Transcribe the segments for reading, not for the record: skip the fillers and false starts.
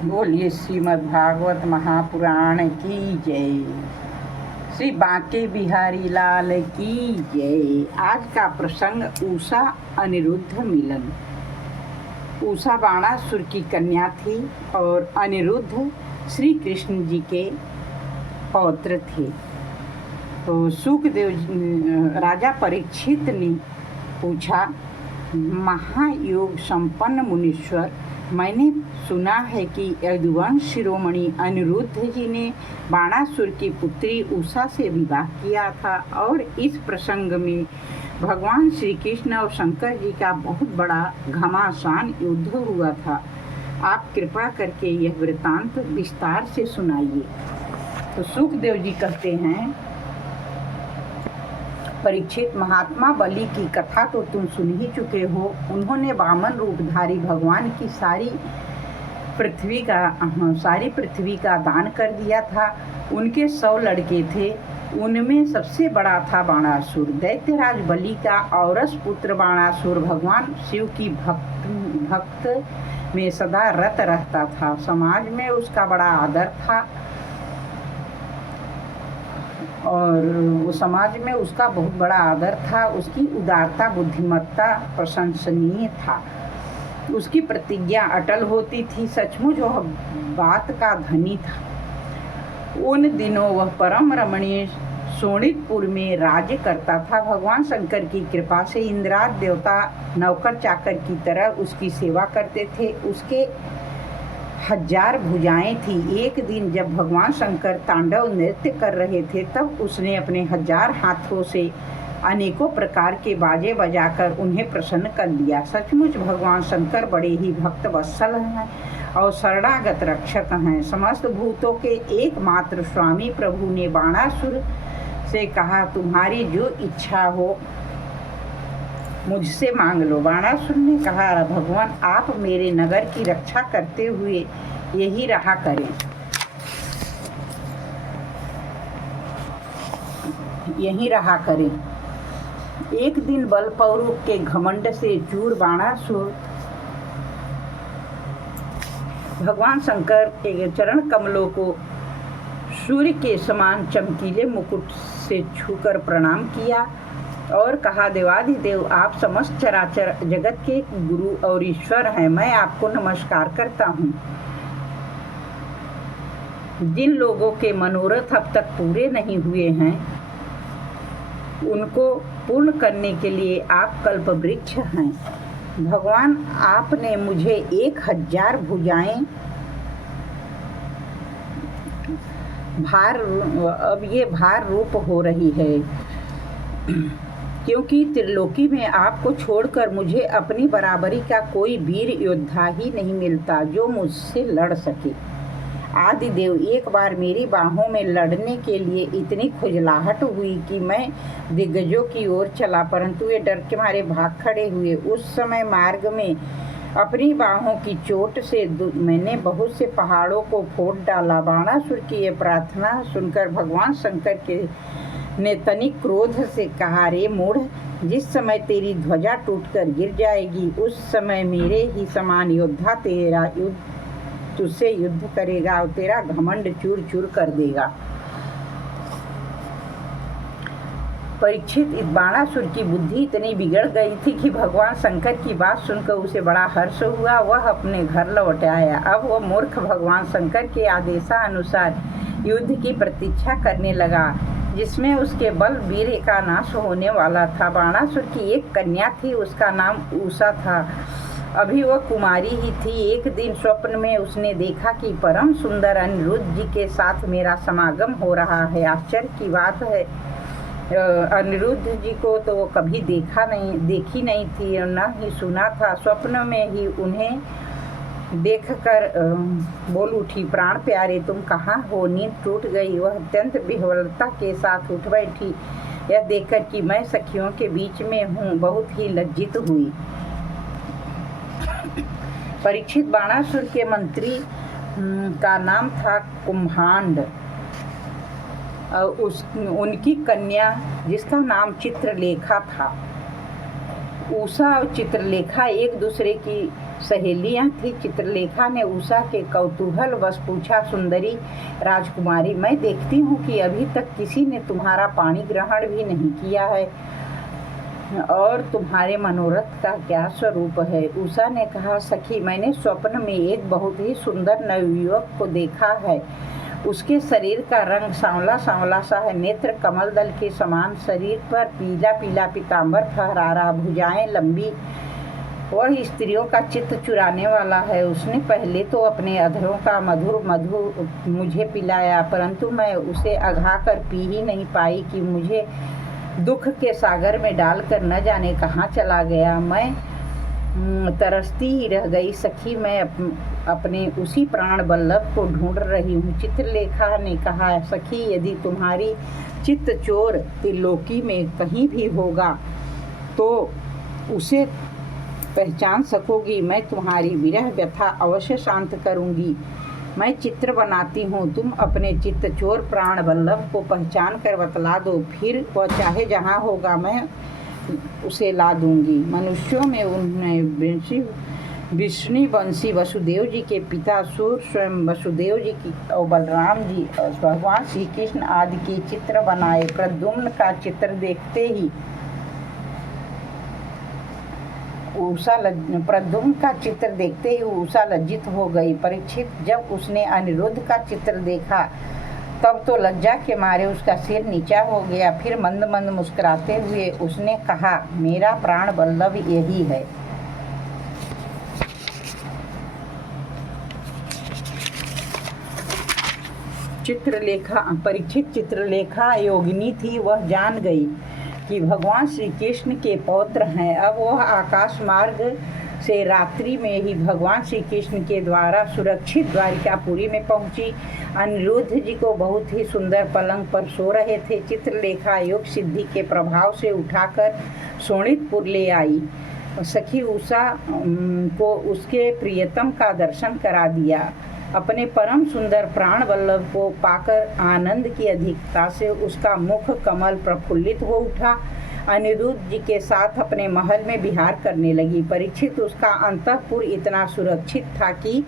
बोलिए श्रीमद् भागवत महापुराण की जय। श्री बांके बिहारी लाल की जय। आज का प्रसंग उषा अनिरुद्ध मिलन। उषा बाणासुर की कन्या थी और अनिरुद्ध श्री कृष्ण जी के पौत्र थे। तो सुखदेव राजा परीक्षित ने पूछा, महायोग संपन्न मुनीश्वर, मैंने सुना है कि यदुवंश शिरोमणि अनिरुद्ध जी ने बाणासुर की पुत्री उषा से विवाह किया था और इस प्रसंग में भगवान श्री कृष्ण और शंकर जी का बहुत बड़ा घमासान युद्ध हुआ था। आप कृपा करके यह वृतांत विस्तार से सुनाइए। तो सुखदेव जी कहते हैं, परीक्षित, महात्मा बलि की कथा तो तुम सुन ही चुके हो। उन्होंने वामन रूपधारी भगवान की सारी पृथ्वी का दान कर दिया था। उनके 100 लड़के थे, उनमें सबसे बड़ा था बाणासुर। दैत्यराज बलि का औरस पुत्र बाणासुर भगवान शिव की भक्त में सदा रत रहता था। समाज में उसका बड़ा आदर था और वो समाज में उसका बहुत बड़ा आदर था। उसकी उदारता, बुद्धिमत्ता प्रशंसनीय था। उसकी प्रतिज्ञा अटल होती थी। सचमुच वह बात का धनी था। उन दिनों वह परम रमणीय शोणितपुर में राज्य करता था। भगवान शंकर की कृपा से इंद्राद देवता नौकर चाकर की तरह उसकी सेवा करते थे। उसके 1000 भुजाएं थी। एक दिन जब भगवान शंकर तांडव नृत्य कर रहे थे, तब उसने अपने 1000 हाथों से अनेकों प्रकार के बाजे बजाकर उन्हें प्रसन्न कर लिया। सचमुच भगवान शंकर बड़े ही भक्त वत्सल हैं और शरणागत रक्षक हैं। समस्त भूतों के एकमात्र स्वामी प्रभु ने बाणासुर से कहा, तुम्हारी जो इच्छा हो मुझसे मांग लो। बाणासुर ने कहा, भगवान आप मेरे नगर की रक्षा करते हुए यही रहा करें। एक दिन बलपूर्वक के घमंड से चूर बाणासुर भगवान शंकर के चरण कमलों को सूर्य के समान चमकीले मुकुट से छूकर प्रणाम किया और कहा, देवाधिदेव आप समस्त चराचर जगत के गुरु और ईश्वर हैं। मैं आपको नमस्कार करता हूँ। जिन लोगों के मनोरथ अब तक पूरे नहीं हुए हैं, उनको पूर्ण करने के लिए आप कल्प वृक्ष हैं। भगवान आपने मुझे 1000 भुजाएं अब ये भार रूप हो रही है, क्योंकि त्रिलोकी में आपको छोड़कर मुझे अपनी बराबरी का कोई वीर योद्धा ही नहीं मिलता जो मुझसे लड़ सके। आदिदेव, एक बार मेरी बाहों में लड़ने के लिए इतनी खुजलाहट हुई कि मैं दिग्गजों की ओर चला, परंतु वे डर के मारे भाग खड़े हुए। उस समय मार्ग में अपनी बाहों की चोट से मैंने बहुत से पहाड़ों को फोड़ डाला। बाणासुर की ये प्रार्थना सुनकर भगवान शंकर ने तनिक क्रोध से कहा, रे मूढ़, जिस समय तेरी ध्वजा टूटकर गिर जाएगी, उस समय मेरे ही समान योद्धा तुझसे युद्ध करेगा और तेरा घमंड चूर चूर कर देगा। परीक्षित, बाणासुर की बुद्धि इतनी बिगड़ गई थी कि भगवान शंकर की बात सुनकर उसे बड़ा हर्ष हुआ। वह अपने घर लौट आया। अब वह मूर्ख भगवान शंकर के आदेशानुसार युद्ध की प्रतीक्षा करने लगा, जिसमें उसके बल वीर का नाश होने वाला था। बाणासुर की एक कन्या थी, उसका नाम उषा था। अभी वह कुमारी ही थी। एक दिन स्वप्न में उसने देखा कि परम सुंदर अनिरुद्ध जी के साथ मेरा समागम हो रहा है। आश्चर्य की बात है, अनिरुद्ध जी को तो वो कभी देखी नहीं थी और न ही सुना था। स्वप्न में ही उन्हें देखकर बोल उठी, प्राण प्यारे, तुम कहाँ हो? नींद टूट गई। वह अत्यंत विह्वलता के साथ उठ बैठी। यह देखकर कि मैं सखियों के बीच में हूँ, बहुत ही लज्जित हुई। परीक्षित, बाणासुर के मंत्री का नाम था कुंभांड और उनकी कन्या जिसका नाम चित्रलेखा था। उषा और चित्रलेखा एक दूसरे की सहेलियां थी। चित्रलेखा ने उषा के कौतूहल वश पूछा, सुंदरी राजकुमारी, मैं देखती हूँ कि अभी तक किसी ने तुम्हारा पाणी ग्रहण भी नहीं किया है, और तुम्हारे मनोरथ का क्या स्वरूप है? उषा ने कहा, सखी, मैंने स्वप्न में एक बहुत ही सुंदर नवयुवक को देखा है। उसके शरीर का रंग सांवला सांवला सा है, नेत्र कमल दल के समान, शरीर पर पीला पीला पीताम्बर फहरा रहा, भुजाएं लंबी। वह स्त्रियों का चित्त चुराने वाला है। उसने पहले तो अपने अधरों का मधुर मधु मुझे पिलाया, परंतु मैं उसे अघा कर पी ही नहीं पाई कि मुझे दुख के सागर में डालकर न जाने कहाँ चला गया। मैं तरसती ही रह गई सखी, मैं अपने उसी प्राण बल्लभ को ढूंढ रही हूँ। चित्रलेखा ने कहा, सखी, यदि तुम्हारी चित्त चोर त्रिलोकी में कहीं भी होगा तो उसे पहचान सकोगी। मैं तुम्हारी विरह व्यथा अवश्य शांत करूँगी। मैं चित्र बनाती हूँ, तुम अपने चित्त चोर प्राण बल्लभ को पहचान कर बतला दो, फिर वह चाहे जहाँ होगा मैं उसे ला दूंगी। मनुष्यों में उन्हें विष्णु वंशी वसुदेव जी के पिता सूर्य स्वयं वसुदेव जी की और बलराम जी और भगवान श्री कृष्ण आदि के चित्र बनाए। प्रद्युम्न का चित्र देखते ही प्रद्युम्न का चित्र देखते ही उषा लज्जित हो गई। परीक्षित जब उसने अनिरुद्ध का चित्र देखा तब तो लज्जा के मारे उसका सिर नीचा हो गया। फिर मंद मंद मुस्कुराते हुए उसने कहा, मेरा प्राण बल्लभ यही है। परीक्षित चित्रलेखा योगिनी थी। वह जान गई कि भगवान श्री कृष्ण के पौत्र हैं। अब वह आकाश मार्ग से रात्रि में ही भगवान श्री कृष्ण के द्वारा सुरक्षित द्वारिकापुरी में पहुंची। अनिरुद्ध जी को बहुत ही सुंदर पलंग पर सो रहे थे। चित्रलेखा योग सिद्धि के प्रभाव से उठाकर शोणितपुर ले आई। सखी उषा को उसके प्रियतम का दर्शन करा दिया। अपने परम सुंदर प्राण वल्लभ को पाकर आनंद की अधिकता से उसका मुख कमल प्रफुल्लित हो उठा। अनिरुद्ध जी के साथ अपने महल में विहार करने लगी। परीक्षित उसका अंतःपुर इतना सुरक्षित था कि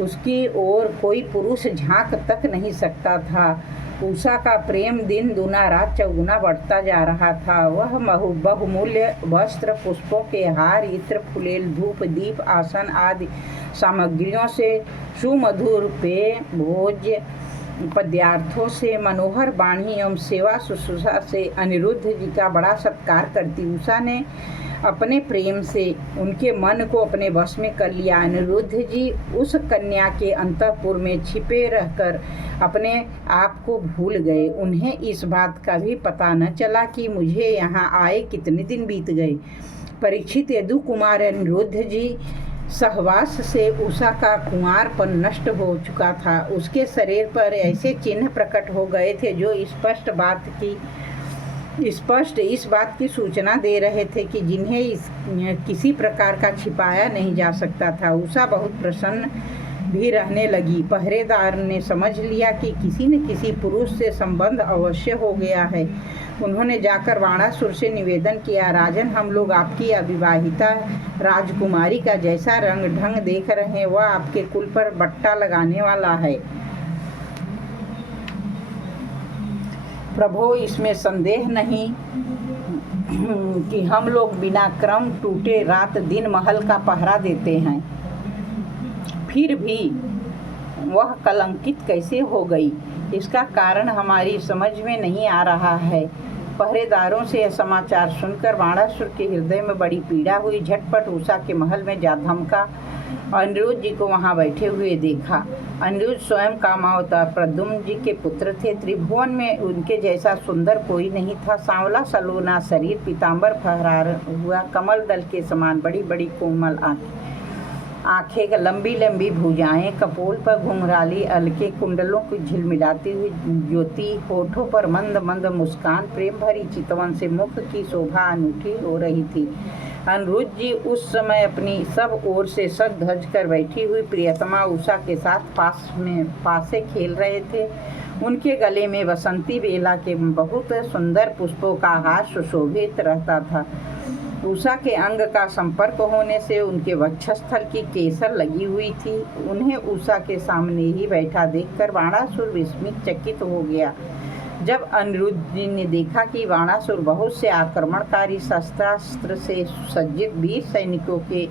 उसकी ओर कोई पुरुष झांक तक नहीं सकता था। उषा का प्रेम दिन दूना रात चौगुना बढ़ता जा रहा था। वह बहुमूल्य वस्त्र, पुष्पों के हार, इत्र, फुलेल, धूप, दीप, आसन आदि सामग्रियों से, सुमधुर पेय भोज्य पदार्थों से, मनोहर वाणी एवं सेवा शुश्रूषा से अनिरुद्ध जी का बड़ा सत्कार करती। उषा ने अपने प्रेम से उनके मन को अपने वश में कर लिया। अनिरुद्ध जी उस कन्या के अंतःपुर में छिपे रहकर अपने आप को भूल गए। उन्हें इस बात का भी पता न चला कि मुझे यहाँ आए कितने दिन बीत गए। परीक्षित यदु कुमार अनिरुद्ध जी सहवास से उषा का कुंवारपन नष्ट हो चुका था। उसके शरीर पर ऐसे चिन्ह प्रकट हो गए थे जो स्पष्ट इस बात की सूचना दे रहे थे कि जिन्हें किसी प्रकार का छिपाया नहीं जा सकता था। उषा बहुत प्रसन्न भी रहने लगी। पहरेदार ने समझ लिया कि किसी न किसी पुरुष से संबंध अवश्य हो गया है। उन्होंने जाकर बाणासुर से निवेदन किया, राजन, हम लोग आपकी अविवाहिता राजकुमारी का जैसा रंग ढंग देख रहे हैं वह आपके कुल पर बट्टा लगाने वाला है। प्रभो, इसमें संदेह नहीं कि हम लोग बिना क्रम टूटे रात दिन महल का पहरा देते हैं, फिर भी वह कलंकित कैसे हो गई, इसका कारण हमारी समझ में नहीं आ रहा है। पहरेदारों से यह समाचार सुनकर बाणासुर के हृदय में बड़ी पीड़ा हुई। झटपट उषा के महल में जा धमका। अनिरुद्ध जी को वहां बैठे हुए देखा। अनिरुद्ध स्वयं कामावतार प्रद्युम्न जी के पुत्र थे। त्रिभुवन में उनके जैसा सुंदर कोई नहीं था। सांवला सलोना शरीर, पीताम्बर फहरा हुआ, कमल दल के समान बड़ी बड़ी कोमल आँखें, लंबी लंबी भुजाएं, कपोल पर घुंघराली अलके कुंडलों की झिलमिलाती हुई ज्योति, होठों पर मंद मंद मुस्कान, प्रेम भरी चितवन से मुख की शोभा अनूठी हो रही थी। अनिरुद्ध जी उस समय अपनी सब ओर से सज धज कर बैठी हुई प्रियतमा उषा के साथ पासे खेल रहे थे। उनके गले में बसंती बेला के बहुत सुंदर पुष्पों का हार सुशोभित रहता था। उषा के अंग का संपर्क होने से उनके वक्षस्थल की केसर लगी हुई थी। उन्हें उषा के सामने ही बैठा देखकर बाणासुर विस्मित चकित हो गया। जब अनिरुद्ध जी ने देखा कि बाणासुर बहुत से आक्रमणकारी शस्त्रास्त्र से सज्जित 20 सैनिकों के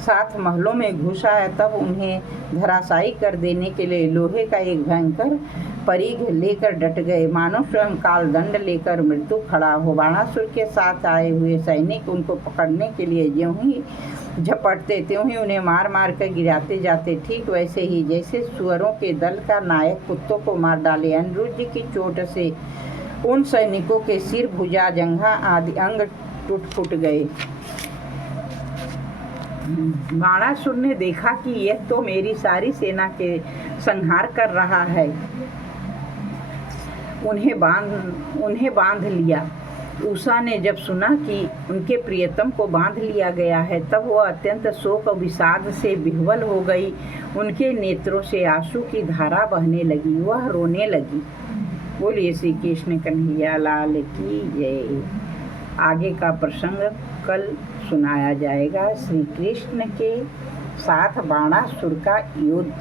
साथ महलों में घुस आया, तब उन्हें धराशायी कर देने के लिए लोहे का एक भयंकर परिघ लेकर डट गए, मानो स्वयं काल दंड लेकर मृत्यु खड़ा हो। बाणासुर के साथ आए हुए सैनिक उनको पकड़ने के लिए ज्यों ही झपटते त्यों ही उन्हें मार मार कर गिराते जाते, ठीक वैसे ही जैसे सुअरों के दल का नायक कुत्तों को मार डाले। अनिरुद्ध जी की चोट से उन सैनिकों के सिर, भुजा, जंघा आदि अंग टूट फूट गए। बाणासुर ने देखा कि यह तो मेरी सारी सेना के संहार कर रहा है, उन्हें बांध लिया। उषा ने जब सुना कि उनके प्रियतम को बांध लिया गया है, तब वह अत्यंत शोक और विषाद से विह्वल हो गई। उनके नेत्रों से आंसू की धारा बहने लगी, वह रोने लगी। बोलिए श्री कृष्ण कन्हैया लाल की जय। आगे का प्रसंग कल सुनाया जाएगा। श्री कृष्ण के साथ बाणासुर का युद्ध।